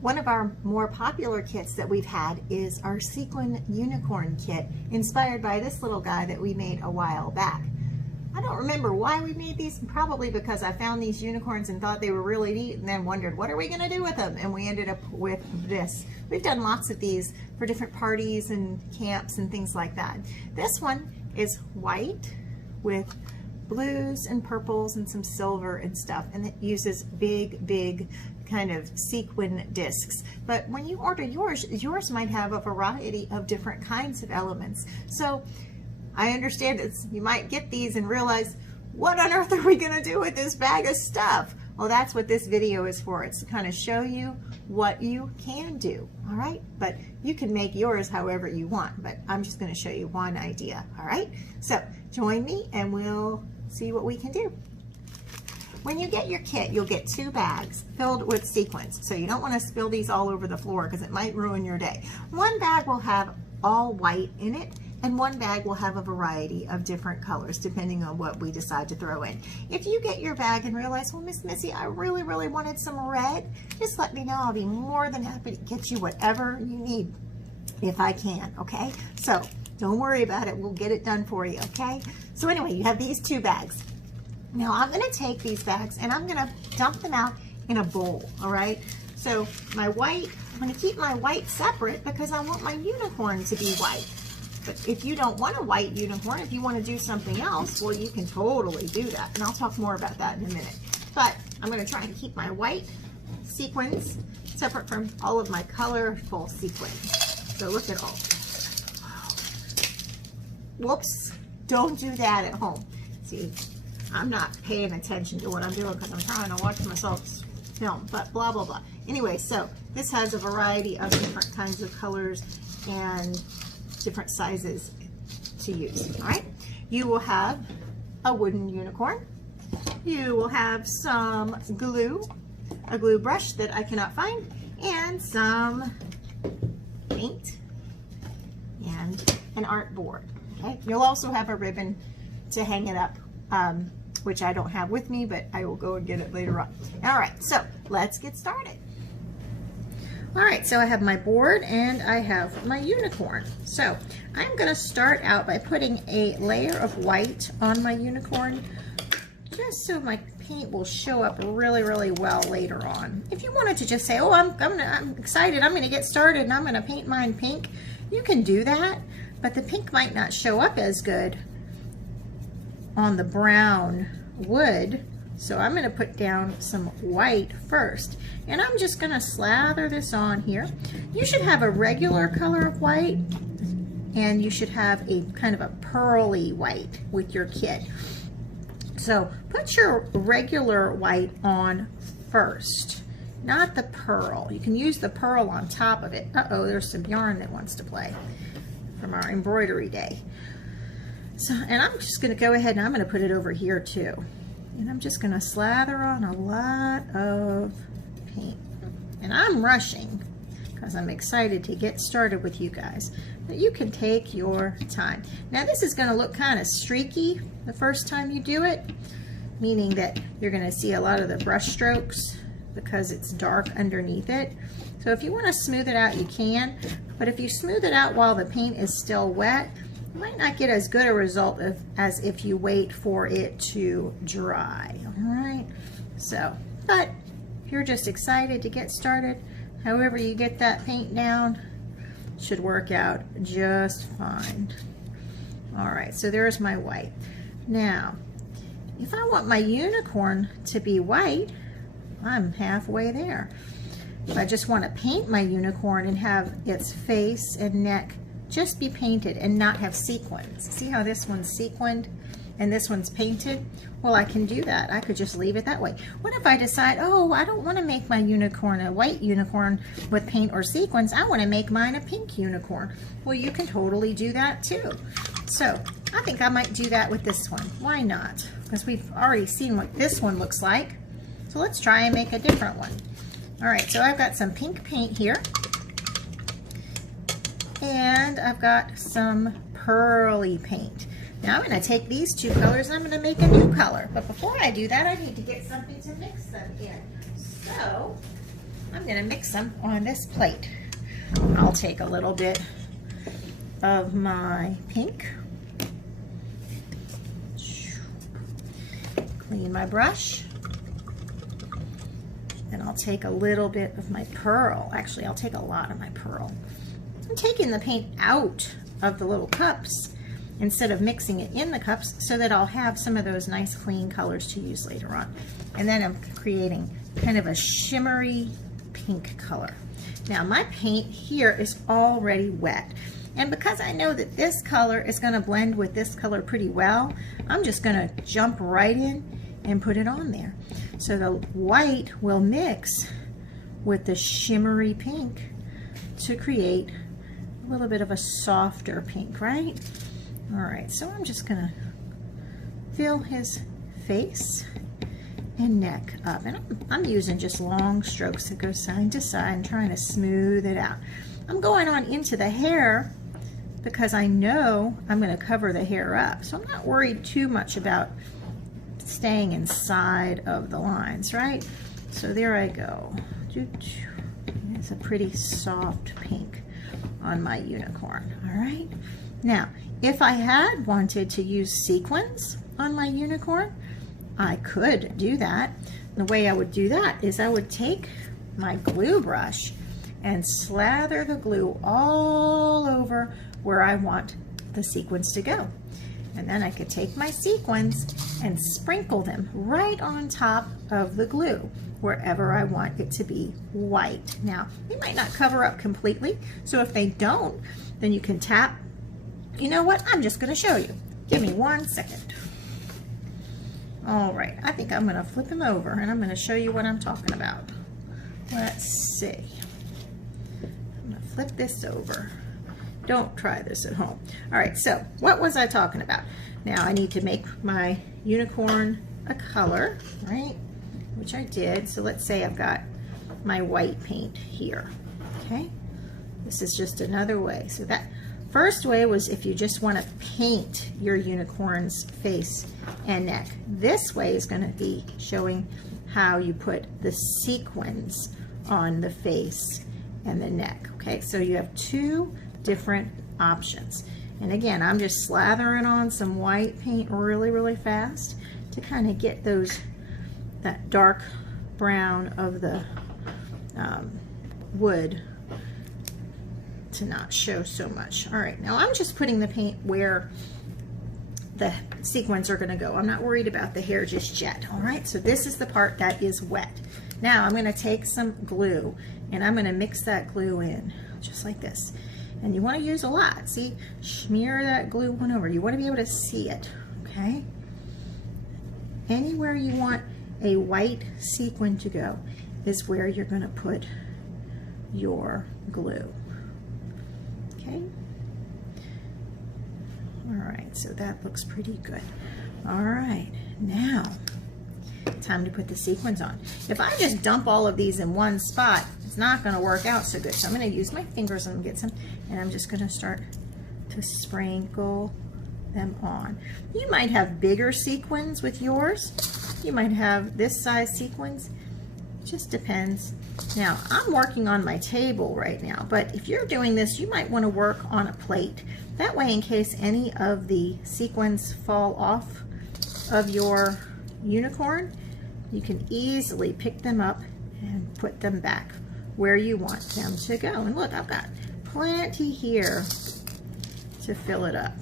One of our more popular kits that we've had is our Sequin unicorn kit, inspired by this little guy that we made a while back. I don't remember why we made these, probably because I found these unicorns and thought they were really neat and then wondered, what are we going to do with them? And we ended up with this. We've done lots of these for different parties and camps and things like that. This one is white with blues and purples and some silver and stuff, and it uses big kind of sequin discs. But when you order yours might have a variety of different kinds of elements. So I understand you might get these and realize, what on earth are we going to do with this bag of stuff? Well, that's what this video is for. It's to kind of show you what you can do, all right? But you can make yours however you want, but I'm just going to show you one idea, all right? So join me and we'll see what we can do. When you get your kit, you'll get 2 bags filled with sequins. So you don't want to spill these all over the floor because it might ruin your day. One bag will have all white in it, and one bag will have a variety of different colors depending on what we decide to throw in. If you get your bag and realize, well, Miss Missy, I really wanted some red, just let me know. I'll be more than happy to get you whatever you need if I can, okay? So don't worry about it. We'll get it done for you, okay? So anyway, you have these 2 bags. Now I'm going to take these bags and I'm going to dump them out in a bowl, all right? So my white, I'm going to keep my white separate because I want my unicorn to be white. But if you don't want a white unicorn, if you want to do something else, well, you can totally do that. And I'll talk more about that in a minute. But I'm going to try and keep my white sequins separate from all of my colorful sequins. So look at all. Whoops, don't do that at home. See, I'm not paying attention to what I'm doing because I'm trying to watch myself film, but blah, blah, blah. Anyway, so this has a variety of different kinds of colors and different sizes to use, all right? You will have a wooden unicorn. You will have some glue, a glue brush that I cannot find, and some paint and an art board, okay? You'll also have a ribbon to hang it up, which I don't have with me, but I will go and get it later on. All right, so let's get started. All right, so I have my board and I have my unicorn. So I'm gonna start out by putting a layer of white on my unicorn, just so my paint will show up really well later on. If you wanted to just say, oh, I'm excited, I'm gonna get started and I'm gonna paint mine pink, you can do that, but the pink might not show up as good on the brown wood. So I'm going to put down some white first, and I'm just going to slather this on here. You should have a regular color of white, and you should have a kind of a pearly white with your kit. So put your regular white on first, not the pearl. You can use the pearl on top of it. Uh-oh, there's some yarn that wants to play from our embroidery day. So, and I'm just going to go ahead and I'm going to put it over here too. And I'm just going to slather on a lot of paint. And I'm rushing because I'm excited to get started with you guys. But you can take your time. Now this is going to look kind of streaky the first time you do it, meaning that you're going to see a lot of the brush strokes because it's dark underneath it. So if you want to smooth it out, you can. But if you smooth it out while the paint is still wet, you might not get as good a result as if you wait for it to dry, all right? So, but if you're just excited to get started, however you get that paint down, should work out just fine. All right, so there's my white. Now, if I want my unicorn to be white, I'm halfway there. If I just want to paint my unicorn and have its face and neck just be painted and not have sequins. See how this one's sequined and this one's painted? Well, I can do that. I could just leave it that way. What if I decide, oh, I don't want to make my unicorn a white unicorn with paint or sequins. I want to make mine a pink unicorn. Well, you can totally do that too. So I think I might do that with this one. Why not? Because we've already seen what this one looks like. So let's try and make a different one. All right, so I've got some pink paint here. And I've got some pearly paint. Now I'm going to take these 2 colors and I'm going to make a new color. But before I do that, I need to get something to mix them in. So I'm going gonna mix them on this plate. I'll take a little bit of my pink, clean my brush, and I'll take a little bit of my pearl. Actually, I'll take a lot of my pearl. I'm taking the paint out of the little cups instead of mixing it in the cups so that I'll have some of those nice clean colors to use later on. And then I'm creating kind of a shimmery pink color. Now my paint here is already wet. And because I know that this color is going to blend with this color pretty well, I'm just going to jump right in and put it on there. So the white will mix with the shimmery pink to create a little bit of a softer pink, right? All right, so I'm just going to fill his face and neck up. And I'm using just long strokes that go side to side and trying to smooth it out. I'm going on into the hair because I know I'm going to cover the hair up. So I'm not worried too much about staying inside of the lines, right? So there I go. It's a pretty soft pink on my unicorn, all right? Now, if I had wanted to use sequins on my unicorn, I could do that. The way I would do that is I would take my glue brush and slather the glue all over where I want the sequins to go. And then I could take my sequins and sprinkle them right on top of the glue wherever I want it to be white. Now, they might not cover up completely, so if they don't, then you can tap. You know what? I'm just going to show you. Give me 1 second. All right, I think I'm going to flip him over and I'm going to show you what I'm talking about. Let's see. I'm going to flip this over. Don't try this at home. All right, so what was I talking about? Now I need to make my unicorn a color, right? Which I did. So let's say I've got my white paint here, okay? This is just another way. So that first way was if you just want to paint your unicorn's face and neck. This way is going to be showing how you put the sequins on the face and the neck, okay? So you have two different options. And again, I'm just slathering on some white paint really, really fast to kind of get that dark brown of the wood to not show so much. All right, now I'm just putting the paint where the sequins are going to go. I'm not worried about the hair just yet. All right, so this is the part that is wet. Now I'm going to take some glue and I'm going to mix that glue in just like this. And you want to use a lot. See, smear that glue one over. You want to be able to see it, okay? Anywhere you want a white sequin to go is where you're going to put your glue, okay? All right, so that looks pretty good. All right, now time to put the sequins on. If I just dump all of these in one spot, it's not going to work out so good. So I'm going to use my fingers and get some, and I'm just going to start to sprinkle them on. You might have bigger sequins with yours. You might have this size sequins. It just depends. Now, I'm working on my table right now, but if you're doing this, you might want to work on a plate. That way, in case any of the sequins fall off of your unicorn, you can easily pick them up and put them back where you want them to go. And look, I've got plenty here to fill it up.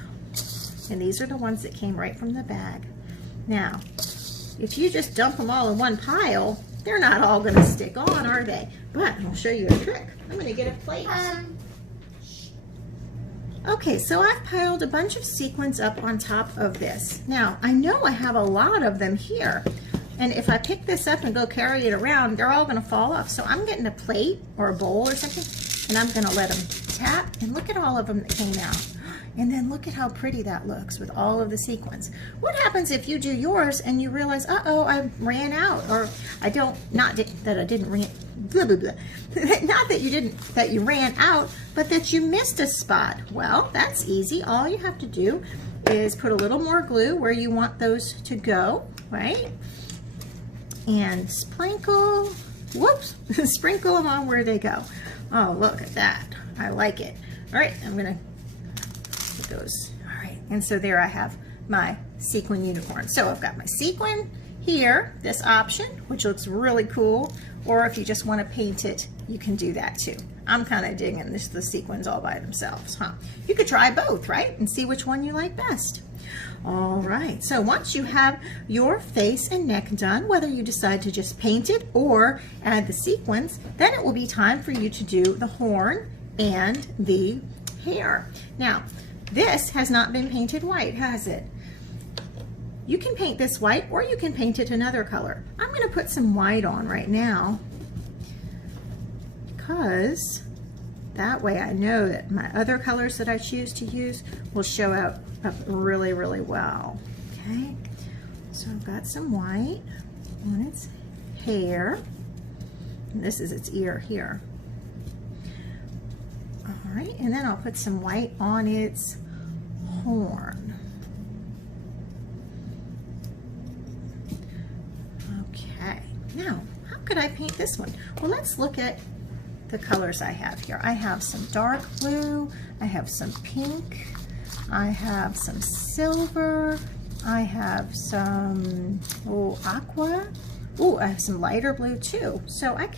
And these are the ones that came right from the bag. Now, if you just dump them all in one pile, they're not all going to stick on, are they? But I'll show you a trick. I'm going to get a plate. Okay, so I've piled a bunch of sequins up on top of this. Now, I know I have a lot of them here. And if I pick this up and go carry it around, they're all going to fall off. So I'm getting a plate or a bowl or something, and I'm going to let them tap. And look at all of them that came out. And then look at how pretty that looks with all of the sequins. What happens if you do yours and you realize, uh-oh, I ran out, or I don't, not that I didn't ran, blah, blah, blah. Not that you didn't, that you ran out, but that you missed a spot. Well, that's easy. All you have to do is put a little more glue where you want those to go, right? And sprinkle whoops, sprinkle them on where they go. Oh, look at that. I like it. All right, I'm gonna put those. All right, and so there I have my sequin unicorn. So I've got my sequin here, this option, which looks really cool, or if you just want to paint it, you can do that too. I'm kind of digging the sequins all by themselves, huh? You could try both, right? And see which one you like best. All right, so once you have your face and neck done, whether you decide to just paint it or add the sequins, then it will be time for you to do the horn and the hair. Now, this has not been painted white, has it? You can paint this white or you can paint it another color. I'm gonna put some white on right now because that way I know that my other colors that I choose to use will show up really, really well. Okay, so I've got some white on its hair. And this is its ear here. All right, and then I'll put some white on its horn. Okay, now how could I paint this one? Well, let's look at the colors I have here. I have some dark blue, I have some pink, I have some silver, I have some aqua. I have some lighter blue too. So I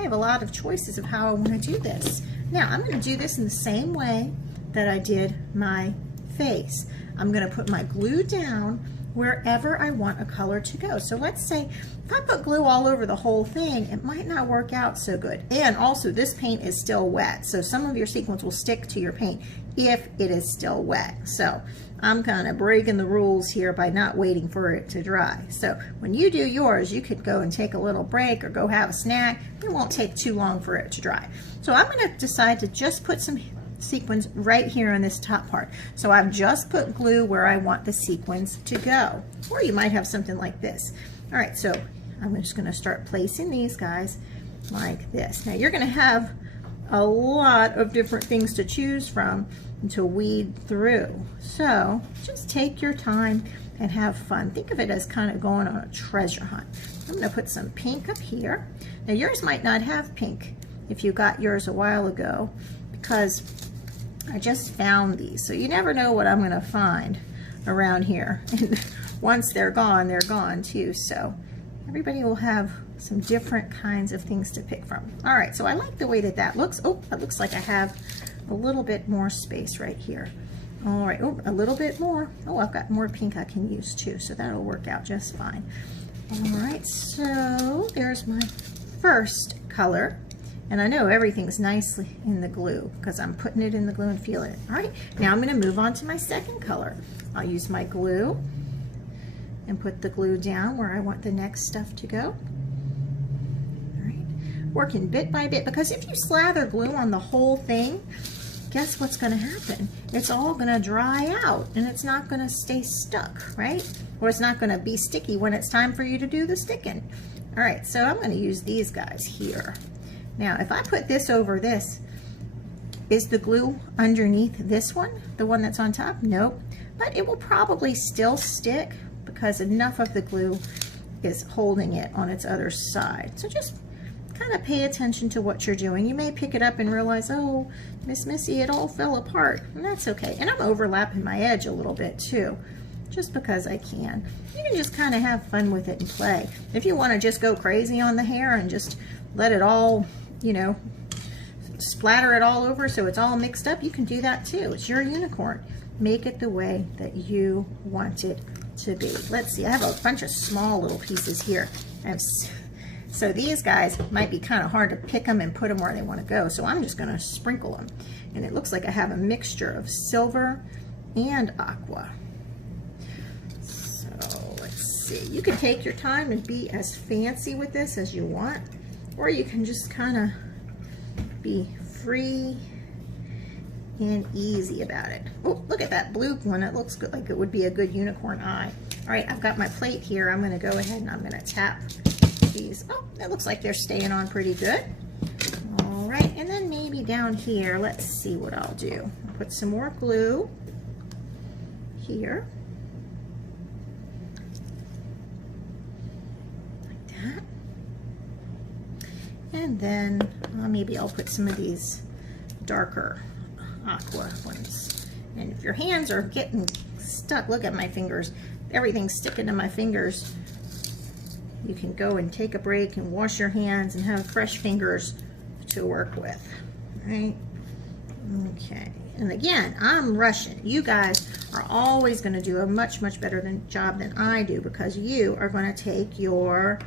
have a lot of choices of how I want to do this. Now I'm going to do this in the same way that I did my face. I'm going to put my glue down wherever I want a color to go. So let's say if I put glue all over the whole thing, it might not work out so good. And also this paint is still wet, so some of your sequins will stick to your paint if it is still wet. So I'm kind of breaking the rules here by not waiting for it to dry. So when you do yours, you could go and take a little break or go have a snack. It won't take too long for it to dry. So I'm going to decide to just put some sequins right here on this top part. So I've just put glue where I want the sequins to go. Or you might have something like this. All right, so I'm just going to start placing these guys like this. Now you're going to have a lot of different things to choose from to weed through. So just take your time and have fun. Think of it as kind of going on a treasure hunt. I'm going to put some pink up here. Now yours might not have pink if you got yours a while ago, because I just found these. So you never know what I'm going to find around here. And once they're gone too. So everybody will have some different kinds of things to pick from. All right, so I like the way that that looks. Oh, it looks like I have a little bit more space right here. All right, oh, a little bit more. Oh, I've got more pink I can use too, so that'll work out just fine. All right, so there's my first color. And I know everything's nicely in the glue because I'm putting it in the glue and feeling it. All right, now I'm gonna move on to my second color. I'll use my glue and put the glue down where I want the next stuff to go. Working bit by bit, because if you slather glue on the whole thing, guess what's going to happen? It's all going to dry out and it's not going to stay stuck, right? Or it's not going to be sticky when it's time for you to do the sticking. All right, so I'm going to use these guys here. Now, if I put this over this, is the glue underneath this one, the one that's on top? Nope, but it will probably still stick because enough of the glue is holding it on its other side. So just kind of pay attention to what you're doing. You may pick it up and realize, oh, Miss Missy, it all fell apart, and that's okay. And I'm overlapping my edge a little bit too, just because I can. You can just kind of have fun with it and play. If you want to just go crazy on the hair and just let it all, you know, splatter it all over so it's all mixed up, you can do that too. It's your unicorn. Make it the way that you want it to be. Let's see, I have a bunch of small little pieces here. So these guys might be kind of hard to pick them and put them where they want to go. So I'm just going to sprinkle them. And it looks like I have a mixture of silver and aqua. So let's see. You can take your time and be as fancy with this as you want. Or you can just kind of be free and easy about it. Oh, look at that blue one. It looks good, like it would be a good unicorn eye. All right, I've got my plate here. I'm going to go ahead and I'm going to tap these. Oh, it looks like they're staying on pretty good. All right, and then maybe down here, let's see what I'll do. I'll put some more glue here. Like that. And then maybe I'll put some of these darker aqua ones. And if your hands are getting stuck, look at my fingers, everything's sticking to my fingers, you can go and take a break and wash your hands and have fresh fingers to work with, right? Okay, and again, I'm rushing. You guys are always going to do a much better job than I do, because you are going to take your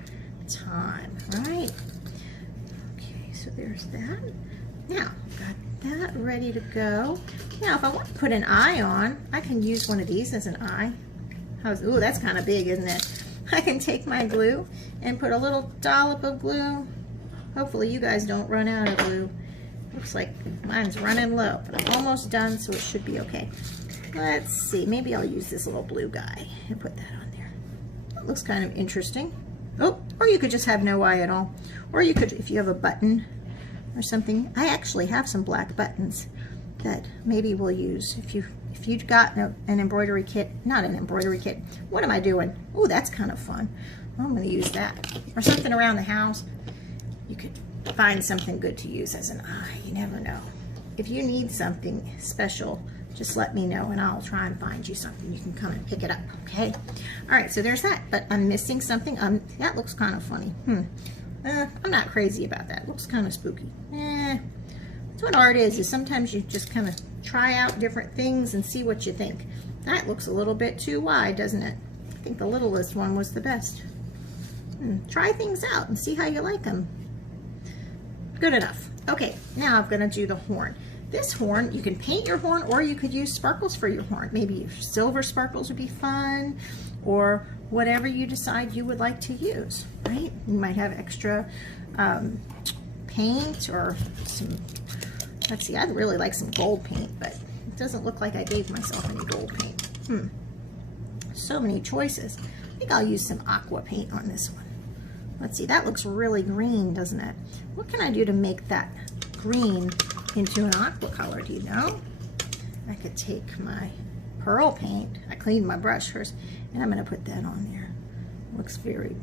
time, right? Okay, so there's that. Now, got that ready to go. Now, if I want to put an eye on, I can use one of these as an eye. Ooh, that's kind of big, isn't it? I can take my glue and put a little dollop of glue. Hopefully you guys don't run out of glue. Looks like mine's running low, but I'm almost done, so it should be okay. Let's see, maybe I'll use this little blue guy and put that on there. That looks kind of interesting. Oh, or you could just have no eye at all. Or you could, if you have a button or something. I actually have some black buttons that maybe we'll use. If you've got an embroidery kit, not an embroidery kit, what am I doing? Oh, that's kind of fun. I'm going to use that. Or something around the house. You could find something good to use as an eye. You never know. If you need something special, just let me know and I'll try and find you something. You can come and pick it up, okay? All right, so there's that, but I'm missing something. That looks kind of funny. I'm not crazy about that. It looks kind of spooky. That's what art is sometimes you just kind of try out different things and see what you think. That looks a little bit too wide, doesn't it? I think the littlest one was the best. Try things out and see how you like them. Good enough. Okay, now I'm gonna do the horn. This horn, you can paint your horn or you could use sparkles for your horn. Maybe silver sparkles would be fun, or whatever you decide you would like to use, right? You might have extra paint or some, let's see, I'd really like some gold paint, but it doesn't look like I gave myself any gold paint. So many choices. I think I'll use some aqua paint on this one. Let's see, that looks really green, doesn't it? What can I do to make that green into an aqua color, do you know? I could take my pearl paint, I cleaned my brush first, and I'm gonna put that on there. It looks very,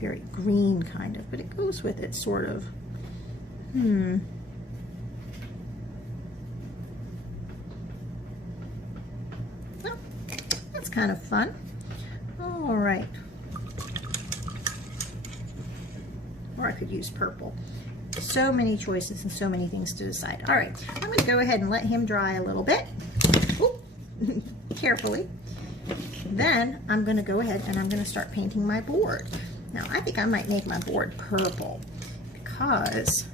very green kind of, but it goes with it sort of. Oh, that's kind of fun. All right. Or I could use purple. So many choices and so many things to decide. All right, I'm going to go ahead and let him dry a little bit. Oop, carefully. Then I'm going to go ahead and I'm going to start painting my board. Now, I think I might make my board purple because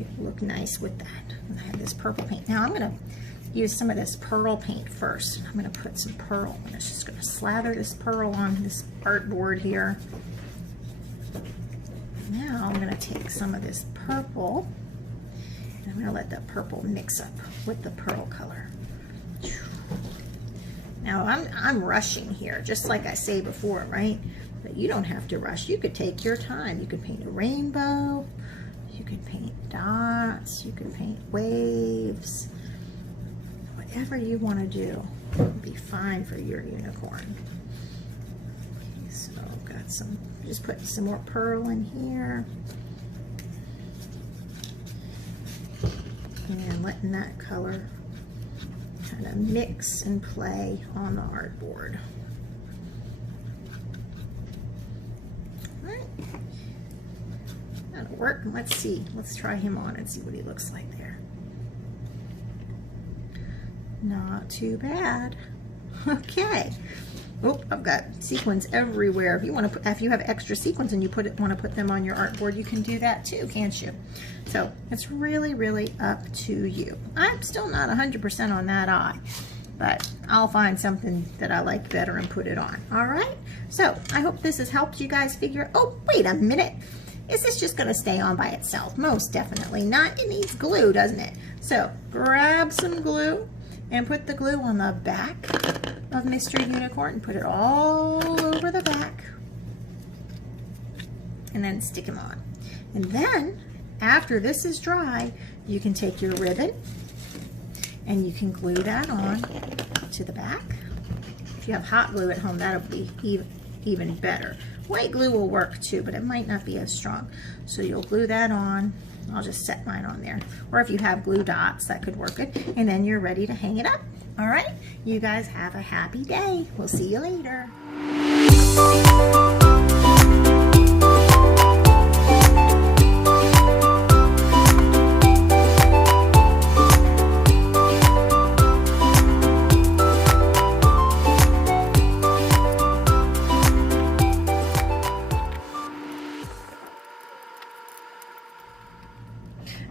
it will look nice with that. And I have this purple paint. Now, I'm going to use some of this pearl paint first. I'm going to put some pearl. I'm just going to slather this pearl on this artboard here. Now I'm going to take some of this purple and I'm going to let that purple mix up with the pearl color. Now I'm rushing here, just like I say before, right? But you don't have to rush. You could take your time. You could paint a rainbow, you could paint dots, you could paint waves. Whatever you want to do would be fine for your unicorn. Okay, so I've got some, just putting some more pearl in here. And letting that color kind of mix and play on the artboard. All right. That'll work. Let's see. Let's try him on and see what he looks like there. Not too bad. Okay. Oh, I've got sequins everywhere. If you want to, if you have extra sequins and you want to put them on your artboard, you can do that too, can't you? So it's really, really up to you. I'm still not 100% on that eye, but I'll find something that I like better and put it on. All right. So I hope this has helped you guys figure. Oh, wait a minute. Is this just going to stay on by itself? Most definitely not. It needs glue, doesn't it? So grab some glue and put the glue on the back of Mr. Unicorn and put it all over the back. And then stick him on. And then, after this is dry, you can take your ribbon and you can glue that on to the back. If you have hot glue at home, that'll be even better. White glue will work too, but it might not be as strong. So you'll glue that on. I'll just set mine on there. Or if you have glue dots, that could work good. And then you're ready to hang it up. All right, you guys have a happy day. We'll see you later.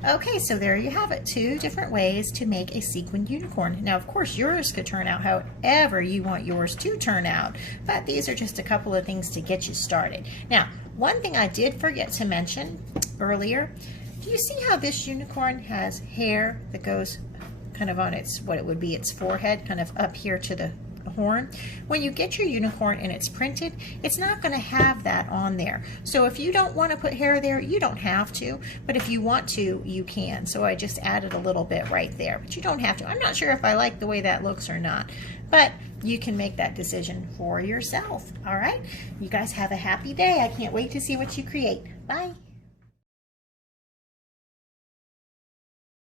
Okay, so there you have it. 2 different ways to make a sequined unicorn. Now, of course, yours could turn out however you want yours to turn out, but these are just a couple of things to get you started. Now, one thing I did forget to mention earlier, do you see how this unicorn has hair that goes kind of on its, what it would be its forehead, kind of up here to the horn? When you get your unicorn and it's printed, it's not going to have that on there. So if you don't want to put hair there, you don't have to, but if you want to, you can. So I just added a little bit right there, but you don't have to. I'm not sure if I like the way that looks or not, but you can make that decision for yourself. All right, you guys have a happy day. I can't wait to see what you create. Bye.